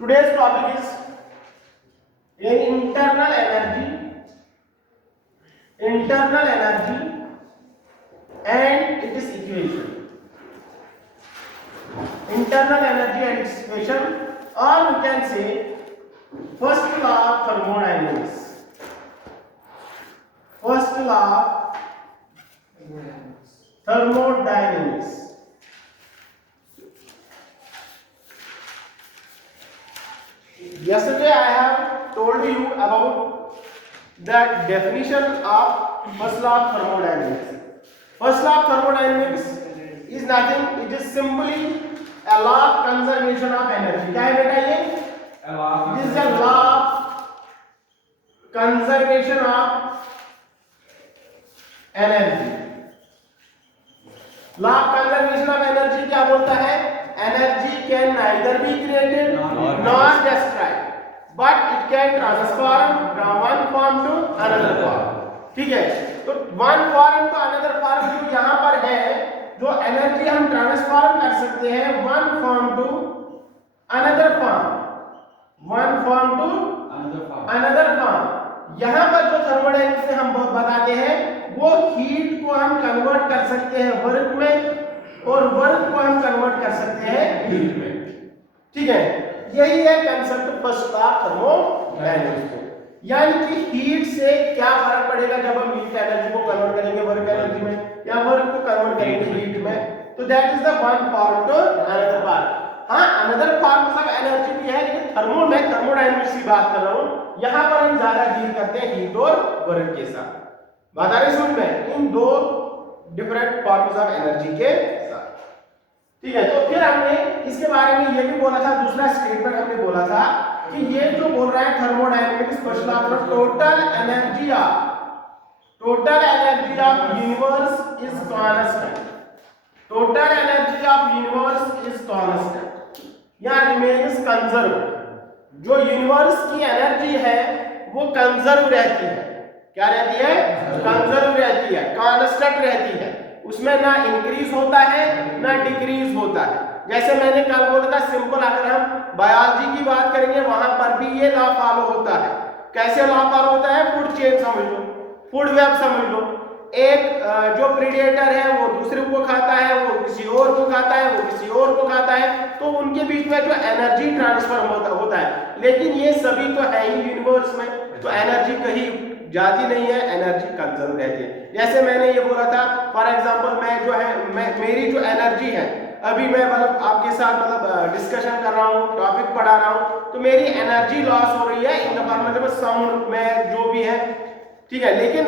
Today's topic is internal energy and its equation. Internal energy and its equation, or we can say first law of thermodynamics. First law of thermodynamics. Yesterday I have told you about the definition of first law of thermodynamics. First law of thermodynamics is nothing, it is simply a law of conservation of energy. क्या है बेटा ये? It is a law of conservation of energy. Law of conservation of energy क्या बोलता है? Energy can neither be created nor destroyed, but it can transform from one form to another form. ठीक है, तो one form to another form जो यहाँ पर है, जो एनर्जी हम ट्रांसफॉर्म कर सकते हैं one form to another form, one form to another form. यहाँ पर जो थर्मोडायनेमिक्स से हम बताते हैं वो हीट को हम कन्वर्ट कर सकते हैं वर्क में और वर्क को हम कन्वर्ट कर सकते हैं हीट में. ठीक है, यही है concept first law of thermodynamics. यानी कि हीट से क्या फर्क पड़ेगा जब हम हीट एनर्जी को कन्वर्ट करेंगे वर्क एनर्जी में या वर्क को कन्वर्ट करेंगे हीट में. तो that is the one form to another form. हाँ, अनदर फॉर्म मतलब एनर्जी भी है, लेकिन मैं थर्मोडायनेमिक्स की बात कर रहा हूँ. यहाँ पर हम ज्यादा डील करते हैं हीट और वर्क के साथ. बात आ रही समझ में? इन दो डिफरेंट फॉर्म्स ऑफ एनर्जी के साथ. ठीक है, तो फिर हमने इसके बारे में ये भी बोला था, दूसरा स्टेटमेंट हमने बोला था कि ये जो बोल रहा है thermodynamics first law of total energy of universe is constant. Total energy of universe is constant या रिमेन्स कंजर्व. जो यूनिवर्स की एनर्जी है वो कंजर्व रहती है. क्या रहती है? कंजर्व रहती है, कांस्टेंट रहती है. उसमें ना इंक्रीज होता है ना डिक्रीज होता है. जैसे मैंने कल बोला था, सिंपल अगर हम बायोलॉजी की बात करेंगे वहां पर भी ये लॉ फॉलो होता है. कैसे लॉ फॉलो होता है? फूड चेन समझ लो, फूड वेब समझ लो. एक जो प्रीडेटर है वो दूसरे को खाता है, वो किसी और को खाता है, वो किसी और को खाता है, तो उनके बीच में जो एनर्जी ट्रांसफर होता है. लेकिन ये सभी तो है ही यूनिवर्स में, तो एनर्जी कहीं जाती नहीं है, एनर्जी कंजर्व रहती है. जैसे मैंने ये बोला था, फॉर एग्जांपल मैं जो है मेरी जो एनर्जी है अभी मैं मतलब आपके साथ मतलब डिस्कशन कर रहा हूँ, टॉपिक पढ़ा रहा हूँ, तो मेरी एनर्जी लॉस हो रही है in the form of sound में जो भी है. ठीक है, लेकिन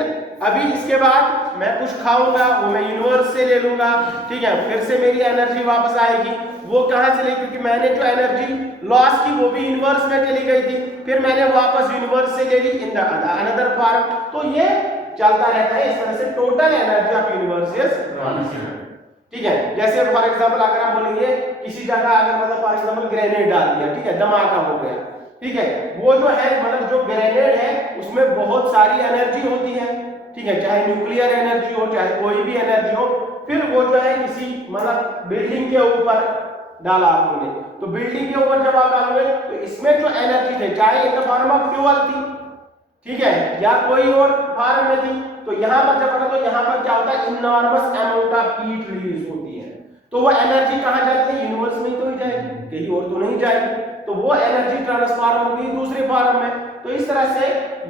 अभी इसके बाद मैं कुछ खाऊंगा वो मैं यूनिवर्स से ले लूंगा. ठीक है, फिर से मेरी एनर्जी वापस आएगी. वो कहां से ले? क्योंकि मैंने जो एनर्जी लॉस की वो भी यूनिवर्स में चली गई थी, फिर मैंने वापस यूनिवर्स से ले ली इन द अनदर फॉर्म. तो ये चलता रहता है. इस तरह से total energy of universe is constant. ठीक है, जैसे फॉर एग्जांपल अगर हम बोलेंगे किसी जगह अगर मतलब फॉर एग्जांपल ग्रेनेड डाल दिया, ठीक है, धमाका हो गया. ठीक है, वो जो है मतलब जो ग्रेनेड है उसमें बहुत सारी एनर्जी होती है. ठीक है, चाहे न्यूक्लियर एनर्जी हो चाहे कोई भी एनर्जी हो. फिर वो जो है किसी मतलब बिल्डिंग के ऊपर डाला आपने, तो बिल्डिंग के ऊपर जब आप डालोगे तो इसमें जो एनर्जी थी चाहे in the form of fuel थी, ठीक है, या कोई और फॉर्म में थी, तो यहाँ पर जब तो यहाँ पर क्या होता है? Enormous amount of heat release होती है. तो वो एनर्जी कहाँ जाती है? यूनिवर्स में ही तो ही जाएगी, कहीं और तो नहीं जाएगी. तो वो एनर्जी ट्रांसफॉर्म होगी दूसरे फॉर्म में. तो इस तरह से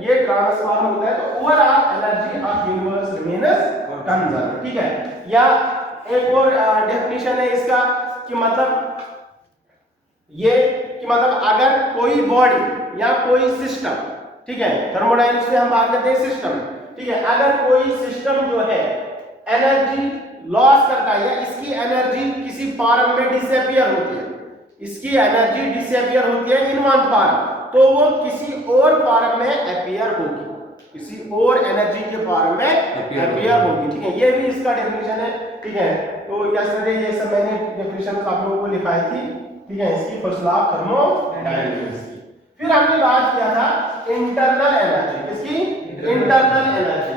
ये ट्रांसफॉर्म होता है. तो overall energy of universe remains conserve. ठीक है, या एक और डेफिनेशन है इसका कि मतलब ये कि मतलब अगर कोई बॉडी या कोई सिस्टम, ठीक है, थर्मोडायनेमिक्स में हम बात करते हैं सिस्टम. ठीक है, अगर कोई सिस्टम जो है एनर्जी लॉस करता है या इसकी एनर्जी किसी फॉर्म में डिसअपीयर होती है, इसकी एनर्जी डिसअपीयर होती है इन वन फॉर्म, तो वो किसी और फॉर्म में अपीयर होगी, किसी और एनर्जी के फॉर्म में अपीयर होगी. ठीक है, ये भी इसका डेफिनेशन है. ठीक है, तो यस्टरडे ये सब मैंने डेफिनेशन आप लोगों को लिखाई थी. ठीक है, इसकी फर्स्ट लॉ ऑफ थर्मोडायनेमिक्स की. फिर हमने बात किया था इंटरनल एनर्जी. किसकी? Internal energy.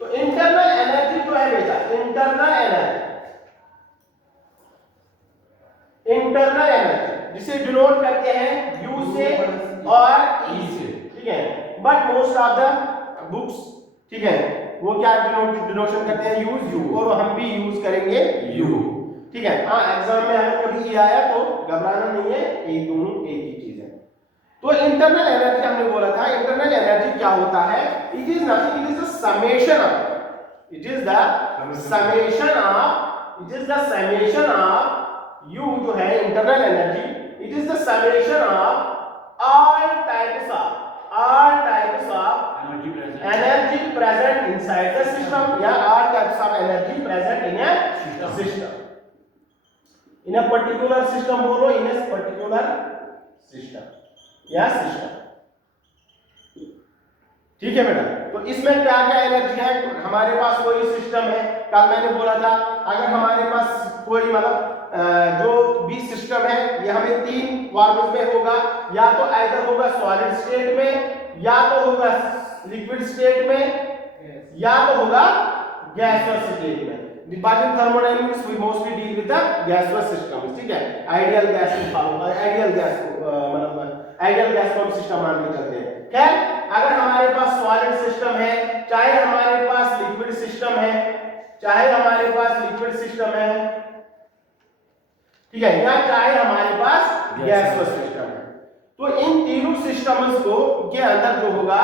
तो इंटरनल एनर्जी जो है बेटा, इंटरनल एनर्जी जिसे डिनोट करते हैं U से और E से, ठीक है। But most of the books, ठीक है, वो क्या डिनोशन करते हैं यूज U, और हम भी यूज करेंगे U, ठीक है। हाँ, एग्जाम में अगर कभी E आया तो घबराना नहीं है, एक दोनों एक ही चीज है। तो इंटरनल एनर्जी हमने बोला था, इंटरनल एनर्जी क्या होता है? It is nothing, it is the summation of, it is the summation of, it is the summation of U जो है internal energy, it is the summation of all types of energy present inside the system, या all types of energy present in a system, in a particular system, बोलो in a particular system या system, ठीक है बेटा। तो इसमें क्या क्या एनर्जी है? हमारे पास कोई सिस्टम है, कल मैंने बोला था अगर हमारे पास कोई मतलब जो भी सिस्टम है ये हमें तीन फॉर्म्स में होगा, या तो आइदर होगा सॉलिड स्टेट में, या तो होगा लिक्विड स्टेट में, या तो होगा गैसियस स्टेट में। बात in thermodynamics we mostly deal with the gaseous system, ठीक है। आइडियल गैस मतलब आइडियल गैस फॉर्म सिस्टम मान के चलते हैं। खैर, अगर हमारे पास सॉलिड सिस्टम है, चाहे हमारे पास लिक्विड सिस्टम है, चाहे हमारे पास लिक्विड सिस्टम है, ठीक है, या चाहे हमारे पास गैसियस सिस्टम है, तो इन तीनों सिस्टम्स को के अंदर जो होगा,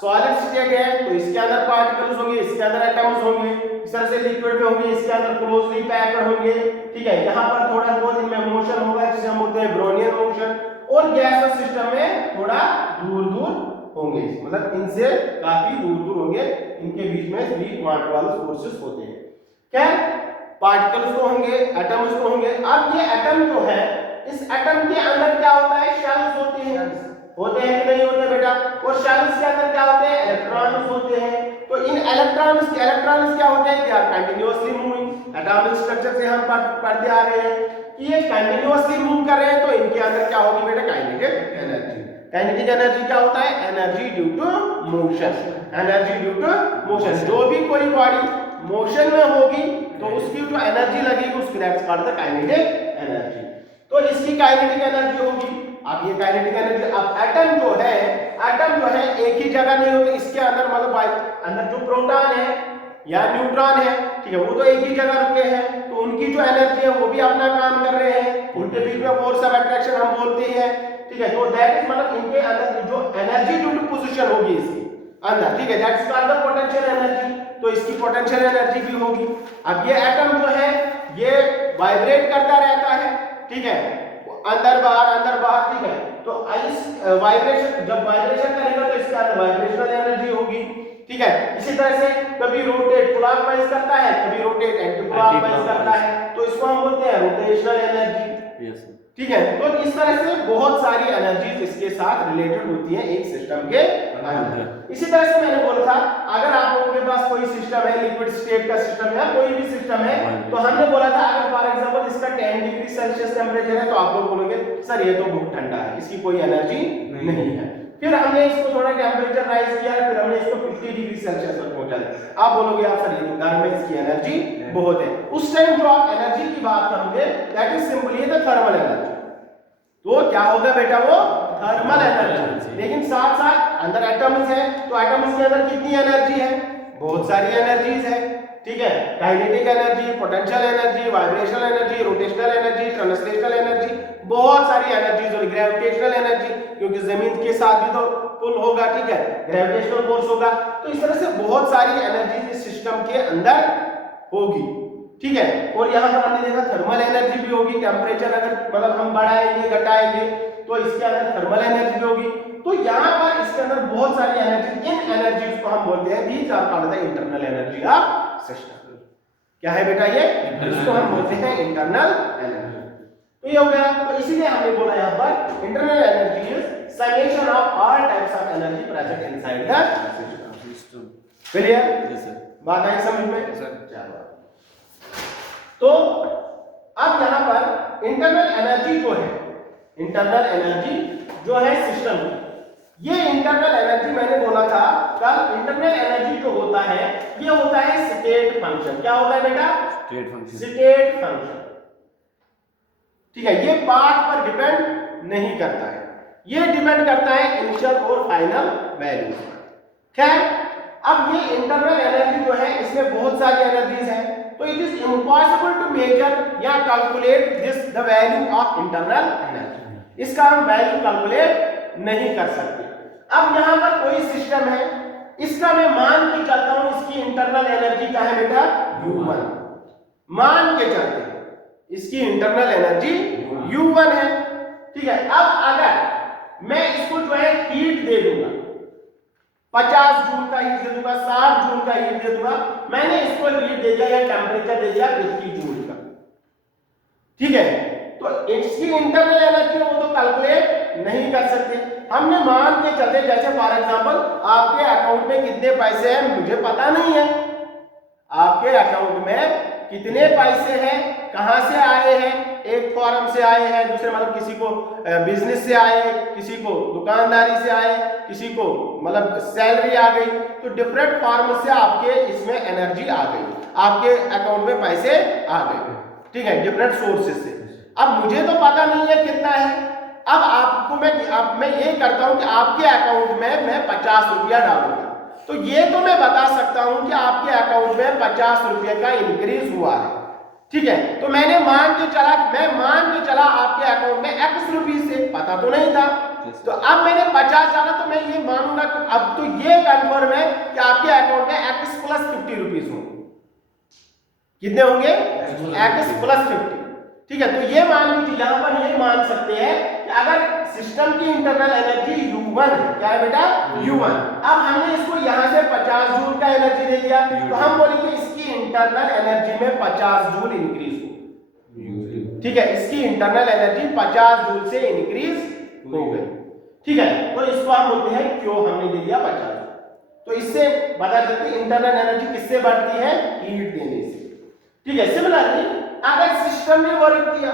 सॉलिड स्टेट है तो इसके अंदर पार्टिकल्स होंगे, इसके अंदर एटम्स होंगे, इस तरह से लिक्विड में होंगे, इसके अंदर क्लोजली पैक्ड होंगे, ठीक है। यहाँ पर थोड़ा बहुत इनमें मोशन होगा जिसे हम बोलते हैं ब्रोनियन मोशन, और गैसियस सिस्टम में थोड़ा दूर दूर होंगे, मतलब इनसे काफी दूर दूर होंगे, इनके बीच में weak van der Waals forces होते हैं। क्या पार्टिकल्स तो होंगे, एटम्स तो होंगे। अब ये एटम जो है, इस एटम के अंदर क्या होता है? शेल्स होते हैं, होते हैं कि नहीं होते बेटा? और शेल्स के अंदर क्या होते हैं? इलेक्ट्रॉन्स होते हैं। तो इन इलेक्ट्रॉन्स क्या होते हैं? They are continuously moving. Atomic structure से हम पढ़ते आ रहे हैं कि ये कंटीन्यूअसली मूव कर रहे हैं, तो इनके अंदर क्या होगी बेटा? Kinetic energy. काइनेटिक एनर्जी क्या होता है? Energy due to motion, energy due to motion. जो भी कोई बॉडी मोशन में होगी तो उसकी जो एनर्जी लगेगी उसकी that's called the kinetic energy. तो इसकी काइनेटिक एनर्जी होगी। अब ये काइनेटिक एनर्जी, अब एटम जो है एक ही जगह नहीं होते, इसके अंदर मतलब अंदर जो प्रोटॉन है या न्यूट्रॉन है, ठीक है, वो तो एक ही जगह रुके हैं, तो उनकी जो एनर्जी है वो भी अपना काम कर रहे हैं, उनके बीच में फोर्स ऑफ अट्रैक्शन हम बोलते हैं, ठीक है। तो दैट इज मतलब इनके अंदर जो एनर्जी ड्यू टू पोजीशन होगी इसकी अंदर, ठीक है, that is called the potential energy. तो इसकी पोटेंशियल एनर्जी भी होगी। अब ये एटम जो है ये वाइब्रेट करता रहता है, ठीक है, अंदर बाहर, ठीक है। तो इस वाइब्रेशन, जब वाइब्रेशन करेगा तो इसके अंदर वाइब्रेशनल एनर्जी होगी, ठीक है। इसी तरह से कभी रोटेट क्लॉकवाइज करता है, कभी रोटेट एंटी क्लॉकवाइज करता है, तो इसको हम बोलते हैं रोटेशनल एनर्जी, यस, ठीक है। तो इस तरह से बहुत सारी एनर्जीज इसके साथ रिलेटेड होती है एक सिस्टम के अंदर। इसी तरह से मैंने बोला था अगर आप लोगों के पास कोई सिस्टम है, लिक्विड स्टेट का सिस्टम है, कोई भी सिस्टम है, तो हमने बोला था अगर फॉर एग्जांपल इसका 10 डिग्री सेल्सियस टेंपरेचर है तो आप लोग बोलोगे सर ये तो बहुत ठंडा है, इसकी कोई एनर्जी नहीं है। फिर हमने इसको थोड़ा टेंपरेचर राइज किया, फिर हमने इसको 50 डिग्री सेल्सियस तक पहुंचा दिया। आप बोलोगे आप सर ये तो गर्म है, इसकी एनर्जी बहुत है। उस टाइम जो आप एनर्जी की बात करोगे that is simply the thermal energy. तो क्या होगा बेटा? वो थर्मल एनर्जी। लेकिन साथ साथ अंदर एटम्स है, तो एटम्स के अंदर कितनी एनर्जी है? बहुत सारी एनर्जीज है, ठीक है। Kinetic energy, potential energy, vibrational energy, rotational energy, translational energy, बहुत सारी एनर्जीज और ग्रेविटेशनल एनर्जी, क्योंकि जमीन के साथ भी तो पुल होगा, ठीक है, ग्रेविटेशनल फोर्स होगा। तो इस तरह से बहुत सारी एनर्जीज इस सिस्टम के अंदर होगी, ठीक है। और यहाँ पर हमने देखा थर्मल एनर्जी भी होगी। टेम्परेचर अगर मतलब हम बढ़ाएंगे घटाएंगे तो इसके अंदर थर्मल एनर्जी भी होगी। तो यहाँ पर इसके अंदर बहुत सारी एनर्जी, इन एनर्जीज को हम बोलते हैं these are called the internal energy of system. क्या है बेटा? ये इसको हम बोलते हैं इंटरनल एनर्जी। तो ये हो गया। तो इसीलिए हमने बोला यहाँ पर internal energy is summation of all types of energy present inside the system. Clear? Yes sir. बात आई समझ में? सर चलो। तो अब यहां पर इंटरनल एनर्जी जो है, इंटरनल एनर्जी जो है सिस्टम की, ये इंटरनल एनर्जी मैंने बोला था कल, इंटरनल एनर्जी जो होता है ये होता है स्टेट फंक्शन। क्या होता है बेटा? State function. State function. ठीक है, ये पाथ पर डिपेंड नहीं करता है, ये डिपेंड करता है इनिशियल और फाइनल वैल्यूज पर। खैर, अब ये इंटरनल एनर्जी जो है इसमें बहुत सारी एनर्जीज हैं, तो it is impossible to measure या calculate this the value of internal energy, इसका हम वैल्यू कैलकुलेट नहीं कर सकते। अब यहां पर कोई सिस्टम है, इसका मैं मान के चलता हूं, इसकी इंटरनल एनर्जी क्या है बेटा, U1 मान के चलते हैं, इसकी इंटरनल एनर्जी U1 है। ठीक है, अब अगर मैं इसको जो है हीट दे दूंगा, 50 जूल का हीट दे दूंगा, 60 जूल का हीट दे दूंगा, मैंने इसको हीट दे दिया या टेम्परेचर दे दिया 50 जूल का। ठीक है, तो इसकी इंटरनल एनर्जी वो तो कैलकुलेट नहीं कर सकते, हमने मान के चलते, जैसे फॉर एग्जांपल आपके अकाउंट में कितने पैसे हैं मुझे पता नहीं है, आपके अकाउंट में कितने पैसे हैं, कहां से आए हैं, एक फॉर्म से आए हैं, दूसरे मतलब किसी को बिजनेस से आए, किसी को दुकानदारी से आए, किसी को मतलब सैलरी आ गई, तो डिफरेंट फॉर्म से आपके इसमें एनर्जी आ गई, आपके अकाउंट में पैसे आ गए। ठीक है, डिफरेंट सोर्सेस से। अब मुझे तो पता नहीं है कितना है, अब आपको मैं ये करता हूं कि आपके अकाउंट में मैं 50 रुपया डालूंगा, तो ये तो मैं बता सकता हूं कि आपके अकाउंट में 50 रुपये का इंक्रीज हुआ है। ठीक है, तो मैं मान के चला आपके अकाउंट में x रुपीज से, पता तो नहीं था, तो अब मैंने 50 डाला, तो मैं ये मानूंगा कि अब तो ये कंफर्म है कि आपके अकाउंट में x प्लस 50 रुपीज होंगे। कितने होंगे, x प्लस 50। ठीक है, तो ये मान लीजिए, यहां पर ये मान सकते हैं कि अगर सिस्टम की इंटरनल एनर्जी U1 है, क्या है बेटा, U1, अब हमने इसको यहां से 50 जूल का एनर्जी दे दिया, तो हम बोलेंगे इसकी इंटरनल एनर्जी में 50 जूल इंक्रीज हो। ठीक है, इसकी इंटरनल एनर्जी 50 जूल से इंक्रीज हो गई। ठीक है, तो इसको हम बोलते हैं क्यों हमने दे दिया 50। तो इससे बता सकते हैं इंटरनल एनर्जी किससे बढ़ती है, हीट देने से। ठीक है, सिमिलरली अगर सिस्टम ने वर्क किया,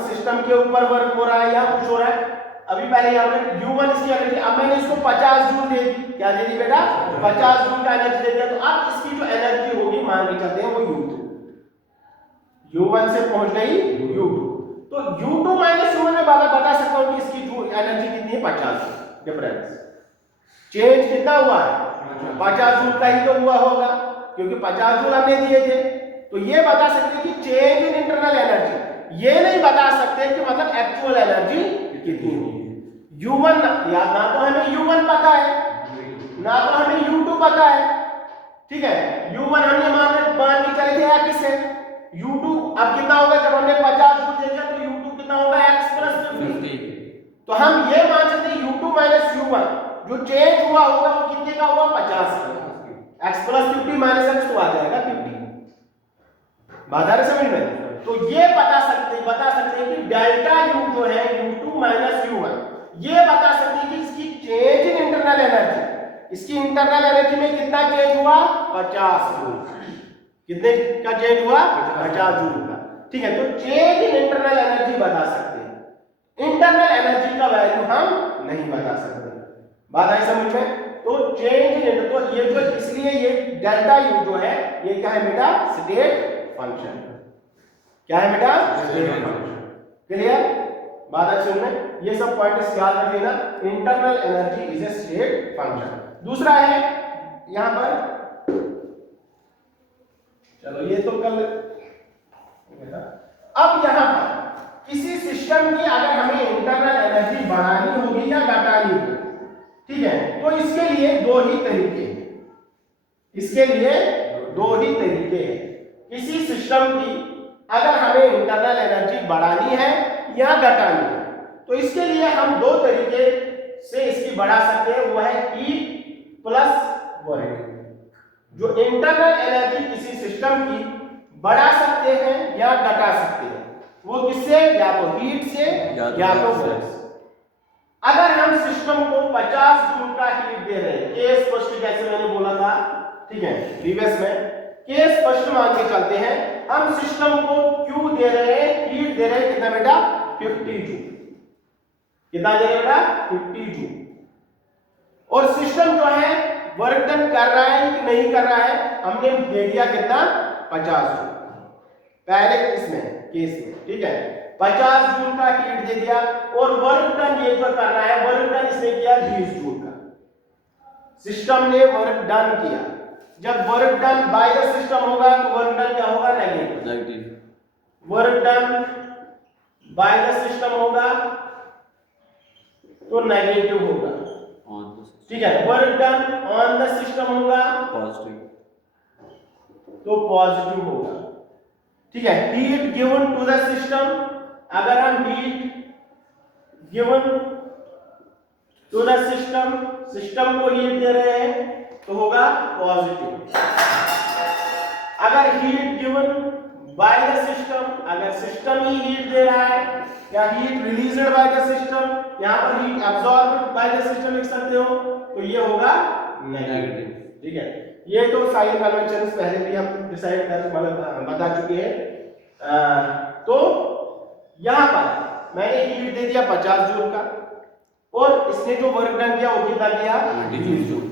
सिस्टम के ऊपर वर्क हो रहा है या कुछ हो रहा है, अभी पहले यहाँ पे U1 इसकी एनर्जी, अब मैंने इसको 50 जूल दे दी, क्या दे दी बेटा, 50 जूल का एनर्जी दे दिया, तो अब इसकी जो एनर्जी होगी मान के चलते हैं वो U1 से पहुंच गई U2, तो U2 माइनस U1 में बता सकता हूं कि इसकी जो एनर्जी कितनी है, 50। डिफरेंस चेंज कितना हुआ है, 50 जूल का ही तो हुआ होगा, क्योंकि 50 जूल हमने दिए थे। तो ये बता सकते हैं कि चेंज इन इंटरनल एनर्जी, ये नहीं बता सकते कि मतलब एक्चुअल एनर्जी कितनी होगी। U1 या ना तो हमें U1 पता है, ना तो हमें U2 पता है। ठीक है, U1 हमने मान के चले थे x से, U2 अब कितना होगा, जब हमने 50 जूल दे दिया तो U2 कितना होगा, x प्लस 50। तो हम ये मान सकते हैं U2 माइनस U1 जो चेंज हुआ होगा वो कितने का होगा, 50 का, x प्लस 50 माइनस x तो आ जाएगा 50। बात आ रही समझ में? तो ये बता सकते हैं कि डेल्टा U जो है U2 माइनस U1, ये बता सकते हैं कि इसकी चेंज इन इंटरनल एनर्जी, इसकी इंटरनल एनर्जी में कितना चेंज हुआ, 50 जूल। कितने का चेंज हुआ, 50 जूल का। ठीक है, तो चेंज इन इंटरनल एनर्जी बता सकते हैं, इंटरनल एनर्जी का वैल्यू हम नहीं बता सकते। बात आई समझ में? तो चेंज इन, तो ये जो, इसलिए ये डेल्टा U जो है ये क्या है बेटा, स्टेट फंक्शन। क्या है बेटा, स्टेट फंक्शन। क्लियर? बात आई समझ में? ये सब पॉइंट्स याद रख लेना, internal energy is a state function. दूसरा है यहां पर, चलो ये तो कल, अब यहां पर किसी सिस्टम की अगर हमें इंटरनल एनर्जी बढ़ानी होगी या घटानी होगी, ठीक है, तो इसके लिए दो ही तरीके हैं, किसी सिस्टम की अगर हमें इंटरनल एनर्जी बढ़ानी है या घटानी है, तो इसके लिए हम दो तरीके से इसकी बढ़ा सकते हैं, वो है हीट प्लस वर्क। जो इंटरनल एनर्जी किसी सिस्टम की बढ़ा सकते हैं या घटा सकते हैं, वो किससे, या तो हीट से या तो वर्क से। अगर हम सिस्टम को 50 जूल का हीट दे रहे हैं, केस फर्स्ट जैसे मैंने बोला था, ठीक है, प्रीवियस में केस फर्स्ट मान के चलते हैं, हम सिस्टम को क्यू दे रहे हैं, हीट दे रहे हैं, कितना बेटा, 50 जूल। कितना दे रहे हैं बेटा, 50 जूल। और सिस्टम जो है वर्क डन कर रहा है कि नहीं कर रहा है, हमने दे दिया कितना, 50 जूल पहले इसमें केस में, ठीक है, 50 जूल का हीट दे दिया और वर्क डन ये जो करना है वर्क डन इसने किया 20 जूल का। सिस्टम ने वर्क डन किया। जब work done by the system होगा तो वर्क डन क्या होगा? Negative. Work done by the system होगा तो नेगेटिव होगा, ठीक है। Work done on the system होगा पॉजिटिव, तो पॉजिटिव होगा, ठीक है। Heat given to the system, अगर हम heat given to the system, system को हीट दे रहे हैं तो होगा पॉजिटिव। अगर heat given by the system, अगर सिस्टम ही हीट दे रहा है या heat released by the system, यहां पर heat absorbed bye the system लिख सकते हो, तो ये होगा नेगेटिव, ठीक है। ये तो साइन कन्वेंशंस पहले भी हम डिसाइड कर मतलब बता चुके हैं। तो यहां पर मैंने हीट दे दिया 50 जूल का और इसने जो वर्क डन किया वो कितना किया? 20 जूल।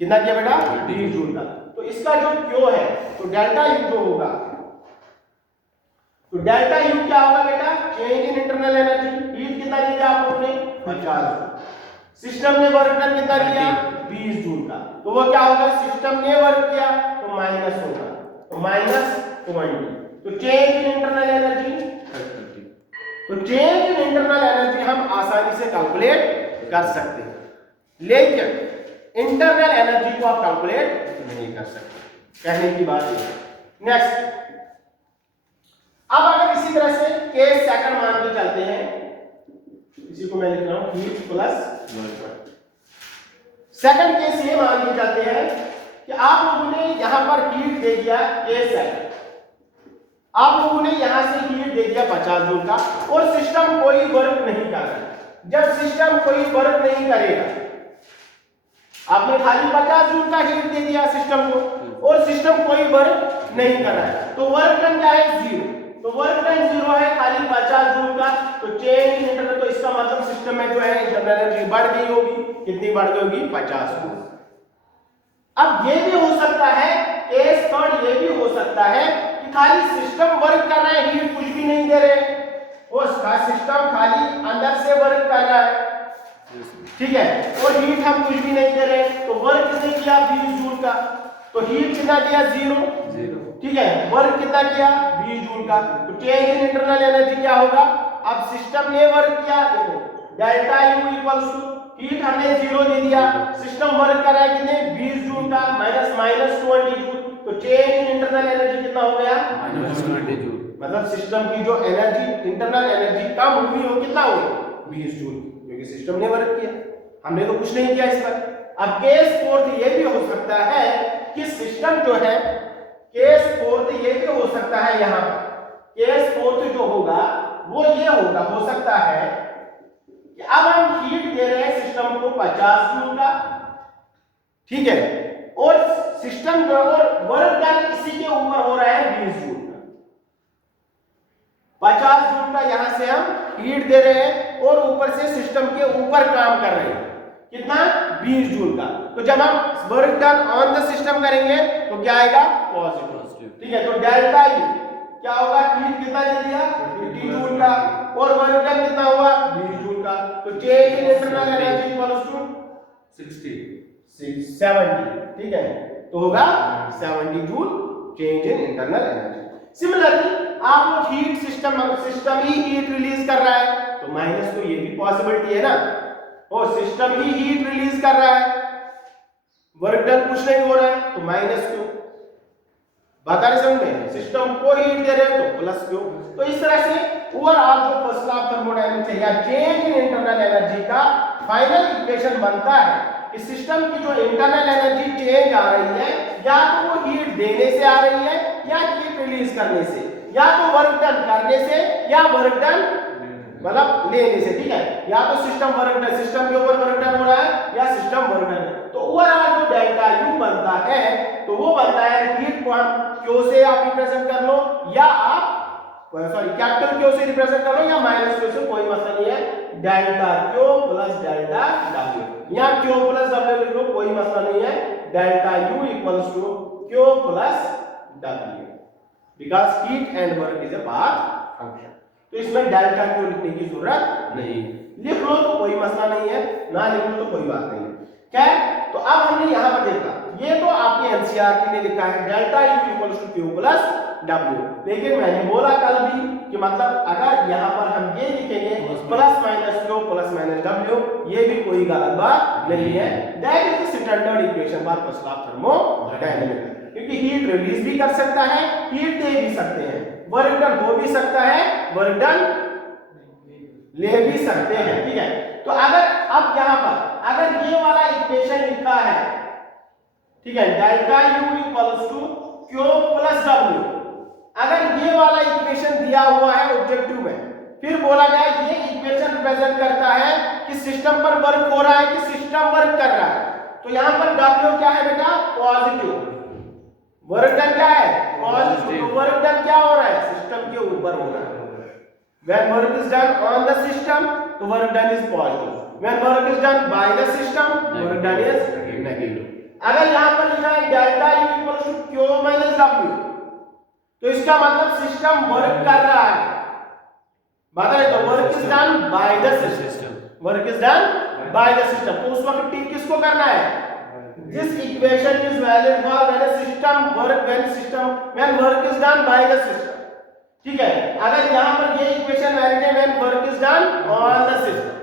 कितना किया बेटा? 20 जूल का। तो इसका जो क्यू है तो डेल्टा यू जो होगा, तो डेल्टा यू क्या होगा बेटा? Change in internal energy. Heat कितना दिया आप लोगों ने? 50 जूल। सिस्टम ने वर्क डन कितना किया? 20 जूल का। तो वो क्या होगा? सिस्टम ने वर्क किया तो माइनस होगा, तो -20। तो चेंज इन इंटरनल एनर्जी, तो चेंज इन इंटरनल एनर्जी हम आसानी से कैलकुलेट कर सकते हैं, लेकिन इंटरनल एनर्जी को आप कैलकुलेट नहीं कर सकते, कहने की बात है। नेक्स्ट, अब अगर इसी तरह से केस सेकंड मान के चलते हैं, इसी को मैं लिख रहा हूं heat plus work. Second case ये मान के चलते हैं कि आप लोगों ने यहां पर हीट दे दिया केस सेकंड, आप लोगों ने यहां से हीट दे दिया 50 जूल का और सिस्टम कोई वर्क नहीं कर रहा। जब सिस्टम कोई वर्क नहीं करेगा, आपने खाली 50 जूल का हीट दे दिया सिस्टम को और सिस्टम कोई वर्क नहीं कर रहा है, तो वर्क डन क्या है? 0। तो वर्क डन 0 है, खाली 50 जूल का। तो चेंज इन इंटरनल, तो इसका मतलब सिस्टम में जो है इंटरनल एनर्जी बढ़ गई होगी। कितनी बढ़ गई होगी? 50 जूल। अब ये भी हो सकता है, केस थर्ड ये भी हो सकता है कि खाली सिस्टम वर्क कर रहा है, हीट कुछ भी नहीं दे रहे, उसका सिस्टम खाली अंदर से वर्क कर रहा है, ठीक है, और हीट हम कुछ भी नहीं दे रहे। तो वर्क किसने किया? 20 जूल का। तो हीट कितना दिया? 0, ठीक है। वर्क कितना किया? 20 जूल का। तो चेंज इन इंटरनल एनर्जी क्या होगा? अब सिस्टम ने वर्क किया, देखो delta U equals to heat हमने 0 दे दिया, सिस्टम वर्क कर रहा है कितने? 20 जूल का, -20 जूल। तो चेंज इन इंटरनल एनर्जी कितना हो गया? -20 जूल। मतलब सिस्टम की जो एनर्जी, इंटरनल एनर्जी कम हुई हो, कितना हुई? 20 जूल, क्योंकि सिस्टम ने वर्क किया, हमने तो कुछ नहीं किया इस पर। अब केस फोर्थ ये भी हो सकता है कि सिस्टम जो है, केस फोर्थ ये भी हो सकता है, यहां केस फोर्थ जो होगा वो ये होगा, हो सकता है कि अब हम हीट दे रहे हैं सिस्टम को 50 जूल का, ठीक है, और सिस्टम जो और वर्क डन इसी के ऊपर हो रहा है 20 जूल का। 50 जूल का यहां से हम हीट दे रहे हैं और ऊपर से सिस्टम के ऊपर काम कर रहे हैं, कितना? 20 जूल का। तो जब हम work done on the system करेंगे तो क्या आएगा? पॉजिटिव, ठीक है। तो डेल्टा यू क्या होगा? हीट कितना दे दिया? 50 जूल का, और वर्क डन कितना हुआ? 20 जूल का। तो change in internal energy equals to 70, ठीक है, तो होगा 70 joule change in internal energy. Similarly आप लोग हीट सिस्टम ही हीट रिलीज कर रहा है, तो माइनस, तो ये भी पॉसिबिलिटी है ना, और सिस्टम ही हीट रिलीज कर रहा है, वर्क डन कुछ नहीं हो रहा है, तो माइनस क्यों? बात आ रही समझ में? सिस्टम को हीट दे रहे हो तो प्लस क्यों? तो इस तरह से ओवरऑल जो फर्स्ट लॉ ऑफ थर्मोडायनामिक्स है या चेंज इन इंटरनल एनर्जी का फाइनल इक्वेशन बनता है कि सिस्टम की जो इंटरनल एनर्जी चेंज आ रही है, या तो वो हीट देने से आ रही है या हीट रिलीज करने से, या तो वर्क डन करने से या वर्क डन मतलब लेने से, ठीक है, या तो सिस्टम वर्क डन, सिस्टम के ऊपर वर्क डन हो रहा है या सिस्टम वर्क डन। तो ओवरऑल जो डेल्टा यू बनता है तो वो बनता है हीट को हम क्यू से आप रिप्रेजेंट कर लो, या आप कैपिटल क्यू से रिप्रेजेंट कर लो, या माइनस क्यू से, कोई मसला नहीं है। Delta Q plus delta W, या क्यू प्लस डब्ल्यू लिख लो, कोई मसला नहीं है। Delta U equals to Q plus W, because heat and work is a path function. तो इसमें डेल्टा क्यू लिखने की जरूरत नहीं, लिख लो तो कोई मसला नहीं है, ना लिख लो तो कोई बात नहीं है। क्या है, तो अब हमने यहां पर देखा, ये तो आपके एनसीईआरटी ने लिखा है delta U equals to Q plus W, लेकिन मैंने बोला कल भी कि मतलब अगर यहां पर हम ये लिखेंगे plus minus Q plus minus W, ये भी कोई गलत बात नहीं है। That is the standard equation for first of thermodynamics, क्योंकि हीट रिलीज भी कर सकता है, हीट दे भी सकते हैं, वर्क डन हो भी सकता है, वर्क डन ले भी सकते हैं। ठीक है, तो अगर अब यहां पर अगर ये वाला इक्वेशन लिखा है, ठीक है, delta U equals to Q plus W, अगर ये वाला इक्वेशन दिया हुआ है ऑब्जेक्टिव में, फिर बोला गया ये इक्वेशन रिप्रेजेंट करता है कि सिस्टम पर वर्क हो रहा है कि सिस्टम वर्क कर रहा है, तो यहां पर W क्या है बेटा, पॉजिटिव, वर्क डन क्या है, पॉजिटिव, तो वर्क डन क्या हो रहा है, सिस्टम के ऊपर हो रहा है। When work is done on the system, the work done is positive. When work is done by the system, work done is negative. अगर यहाँ पर लिखा है delta U equal to Q minus W, तो इसका मतलब सिस्टम वर्क कर रहा है, बता रहे, तो work is done by the system, work is done by the system. तो उस वक्त टिक किसको करना है, this equation is valid for when system work, when work is done by the system. ठीक है, अगर यहां पर ये इक्वेशन वैलिड है when work is done on the system.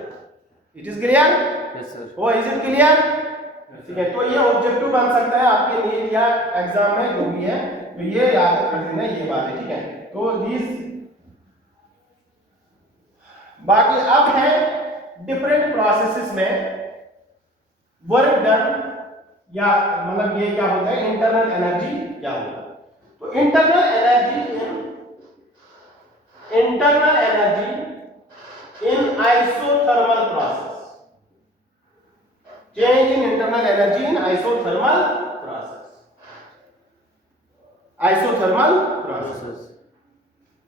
It is clear? Yes sir. Oh is it clear? ठीक है, तो ये ऑब्जेक्टिव बन सकता है आपके लिए या एग्जाम में जो भी है, तो ये याद कर लेना ये बात है। ठीक है, तो दिस बाकी अब है डिफरेंट प्रोसेसेस में वर्क डन, या मतलब ये क्या होता है, इंटरनल एनर्जी क्या होता है। तो internal energy in isothermal process, change in internal energy in isothermal process.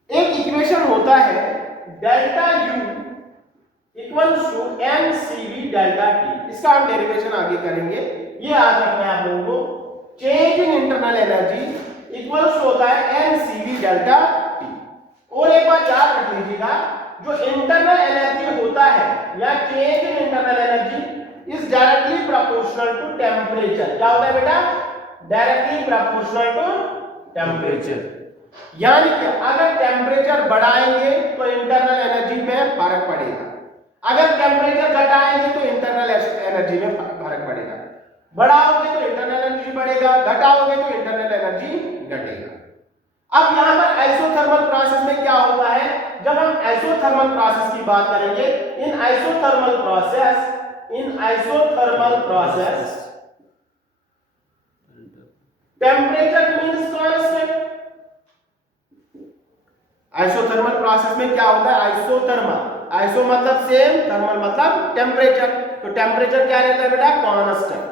एक इक्वेशन होता है delta U equals to mCV delta T, इसका हम डेरिवेशन आगे करेंगे, ये याद रखना है आप लोगों को। Change in internal energy equals होता है mCV डेल्टा T। और एक बात याद रख लीजिएगा, जो इंटरनल एनर्जी होता है या change in internal energy is directly proportional to temperature. क्या होता है बेटा, डायरेक्टली प्रोपोर्शनल टू टेम्परेचर। यानी कि अगर टेम्परेचर बढ़ाएंगे तो इंटरनल एनर्जी में फर्क पड़ेगा, अगर टेम्परेचर घटाएंगे तो इंटरनल एनर्जी में फर्क पड़ेगा। बढ़ाओगे तो इंटरनल एनर्जी बढ़ेगा, घटाओगे तो इंटरनल एनर्जी घटेगा। अब यहां पर आइसोथर्मल प्रोसेस में क्या होता है, जब हम आइसोथर्मल प्रोसेस की बात करेंगे, in isothermal process temperature means constant. Isothermal process में क्या होता है, आइसोथर्मल, आइसो मतलब सेम, थर्मल मतलब टेम्परेचर, तो टेम्परेचर क्या रहता है बेटा, कांस्टेंट।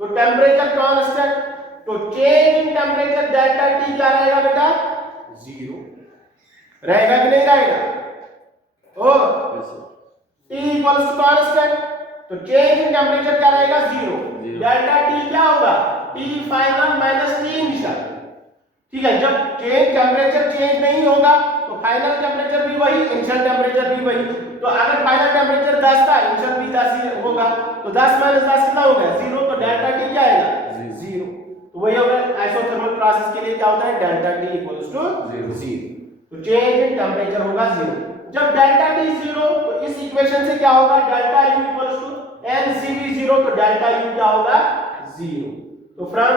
तो टेम्परेचर कांस्टेंट, तो change in temperature delta T क्या रहेगा बेटा, 0 रहेगा कि नहीं रहेगा, ओ T इक्वल्स टू कांस्टेंट, तो चेंज इन टेम्परेचर क्या रहेगा, 0, डेल्टा T क्या होगा, T final minus T initial. ठीक है, जब टेम्परेचर चेंज नहीं होगा तो फाइनल टेम्परेचर भी वही, इनिशियल टेम्परेचर भी वही। तो अगर फाइनल टेम्परेचर 10 था, इनिशियल भी 10 ही होगा, तो 10 माइनस 10 कितना हो गया, 0, तो डेल्टा T क्या आएगा, 0। तो वही होगा आइसोथर्मल प्रोसेस के लिए क्या होता है, डेल्टा T इक्वल्स टू 0, तो चेंज इन टेम्परेचर होगा 0। जब डेल्टा T 0, तो इस इक्वेशन से क्या होगा, delta U equals to mCV 0, तो डेल्टा U क्या होगा, 0। तो from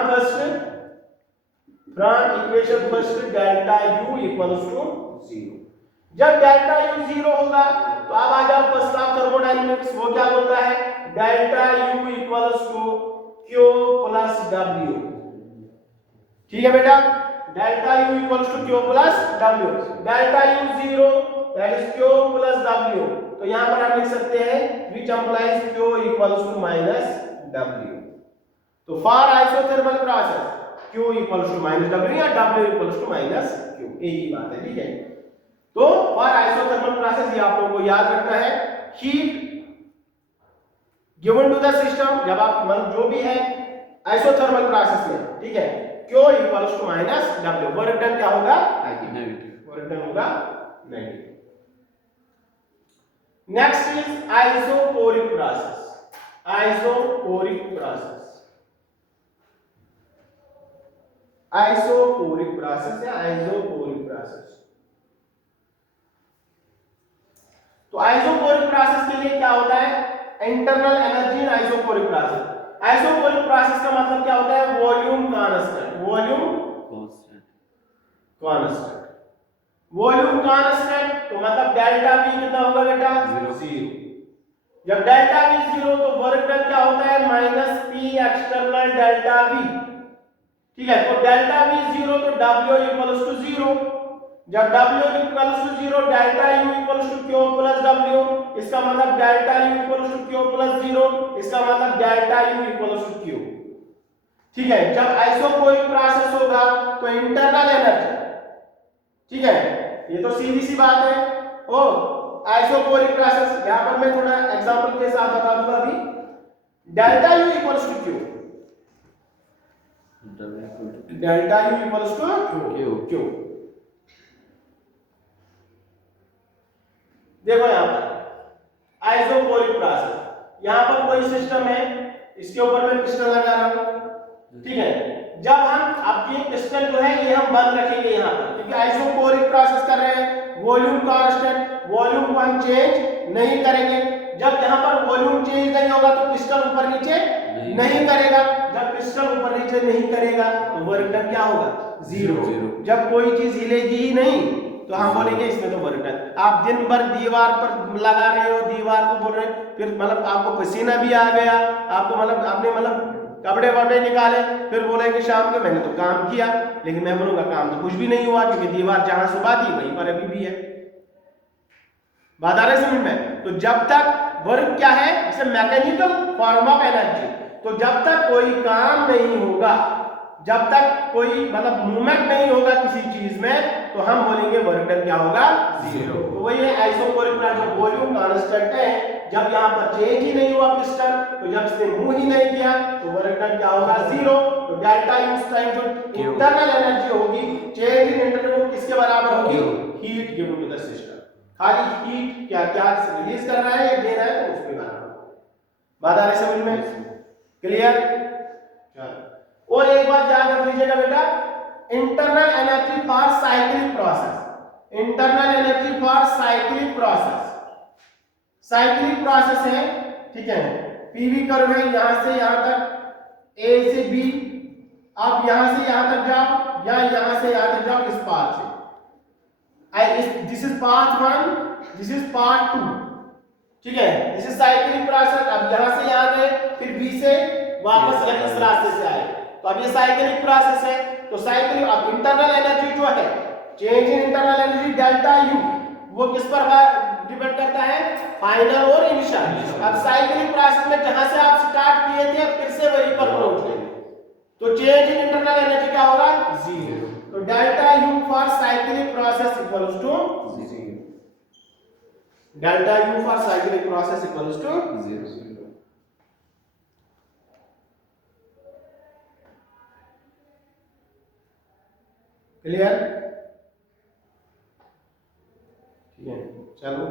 equation first delta U equals to 0। जब डेल्टा U 0 होगा तो अब आ जाओ फर्स्ट लॉ ऑफ थर्मोडायनामिक्स, वो क्या बोलता है, delta U equals to Q plus W। ठीक है बेटा, delta U equals to Q plus W, delta U 0 that is Q plus W। तो यहां पर हम लिख सकते हैं which implies Q equals to minus W। तो for isothermal process Q equals to minus W या W equals to minus Q, एक ही बात है। ठीक है, तो फॉर आइसोथर्मल प्रोसेस ये आप लोगों को याद रखना है, heat given to the system, जब आप मतलब जो भी है आइसोथर्मल प्रोसेस में, ठीक है, Q equals to minus W। Work done क्या होगा? नेगेटिव। वर्क डन होगा negative. Next is isochoric process. Isochoric process, isochoric process या आइसोकोरिक प्रोसेस। तो आइसोकोरिक प्रोसेस के लिए क्या होता है? Internal energy in isochoric process. Isochoric process का मतलब क्या होता है? Volume constant. Volume constant, volume constant तो मतलब डेल्टा V कितना होगा बेटा? 0। जब डेल्टा V 0 तो वर्क डन क्या होता है? Minus P external delta V। ठीक है, तो डेल्टा V 0 तो W इक्वल्स टू 0। जब W equals to 0 delta U equals to Q plus W। इसका मतलब delta U equals to Q plus 0। इसका मतलब delta U equals to Q। ठीक है, जब आइसोकोरिक प्रोसेस होगा तो इंटरनल एनर्जी, ठीक है, ये तो सीधी सी बात है। और आइसोकोरिक प्रोसेस यहां पर मैं थोड़ा एग्जांपल के साथ बता दूंगा अभी। Delta U equals to Q, delta U equals to Q। देखो यहां पर आइसोकोरिक प्रोसेस, यहां पर कोई सिस्टम है, इसके ऊपर मैं पिस्टन लगा रहा हूं। ठीक है, जब हम अब ये पिस्टन जो है ये हम बंद रखेंगे यहां पर, क्योंकि आइसोकोरिक प्रोसेस कर रहे हैं। वॉल्यूम कांस्टेंट, वॉल्यूम को हम चेंज नहीं करेंगे। जब यहां पर वॉल्यूम चेंज नहीं होगा तो पिस्टन ऊपर नीचे नहीं करेगा। जब पिस्टन ऊपर नीचे नहीं करेगा तो वर्क डन क्या होगा? 0। जब कोई चीज हिलेगी ही नहीं तो हम बोलेंगे इसमें तो वर्क डन। आप दिन भर दीवार पर लगा रहे हो, दीवार को बोल रहे हैं, फिर मतलब आपको पसीना भी आ गया, आपको मतलब आपने मतलब कपड़े वपड़े निकाले, फिर बोलेंगे शाम को मैंने तो काम किया, लेकिन मैं बोलूंगा काम तो कुछ भी नहीं हुआ, क्योंकि दीवार जहां सुबह थी वहीं पर अभी भी है। बात आ रही है समझ में? तो जब तक वर्क क्या है, जैसे मैकेनिकल फॉर्म ऑफ एनर्जी, तो जब तक कोई काम नहीं होगा, जब तक कोई मतलब मूवमेंट नहीं होगा किसी चीज में, तो हम बोलेंगे वर्क डन क्या होगा? 0। तो वही है आइसोकोरिक प्रोसेस, वॉल्यूम कांस्टेंट है, जब यहां पर चेंज ही नहीं हुआ पिस्टन, तो जब इसने मूव ही नहीं किया तो वर्क डन क्या होगा? 0। तो डेल्टा U उस टाइम जो इंटरनल एनर्जी होगी, चेंज इन इंटरनल वो किसके बराबर होगी? Heat given to the system. खाली हीट क्या क्या रिलीज कर रहा है या दे रहा है तो उसके बराबर। बात आ रही समझ में? क्लियर? चलो, और एक बात याद रख लीजिएगा बेटा, internal energy for cyclic process. Internal energy for cyclic process, cyclic process है, ठीक है, पीवी कर्व है यहां से यहां तक, ए से बी, आप यहां से यहां तक जाओ या यहां से यहां तक जाओ इस पाथ से। This is path 1, this is path 2, ठीक है, दिस इज साइक्लिक प्रोसेस। अब यहां से यहां गए, फिर बी से वापस यहां इस रास्ते से आए, तो अब ये साइक्लिक प्रोसेस है। तो साइक्लिक, अब इंटरनल एनर्जी जो है, change in internal energy delta U, वो किस पर डिपेंड करता है? फाइनल और इनिशियल। अब साइक्लिक प्रोसेस में जहां से आप स्टार्ट किए थे अब फिर से वहीं पर पहुंच गए, तो चेंज इन इंटरनल एनर्जी क्या होगा? 0। तो delta U for cyclic process equals to 0। Delta U for cyclic process equals to 0। Clear? ठीक है, चलो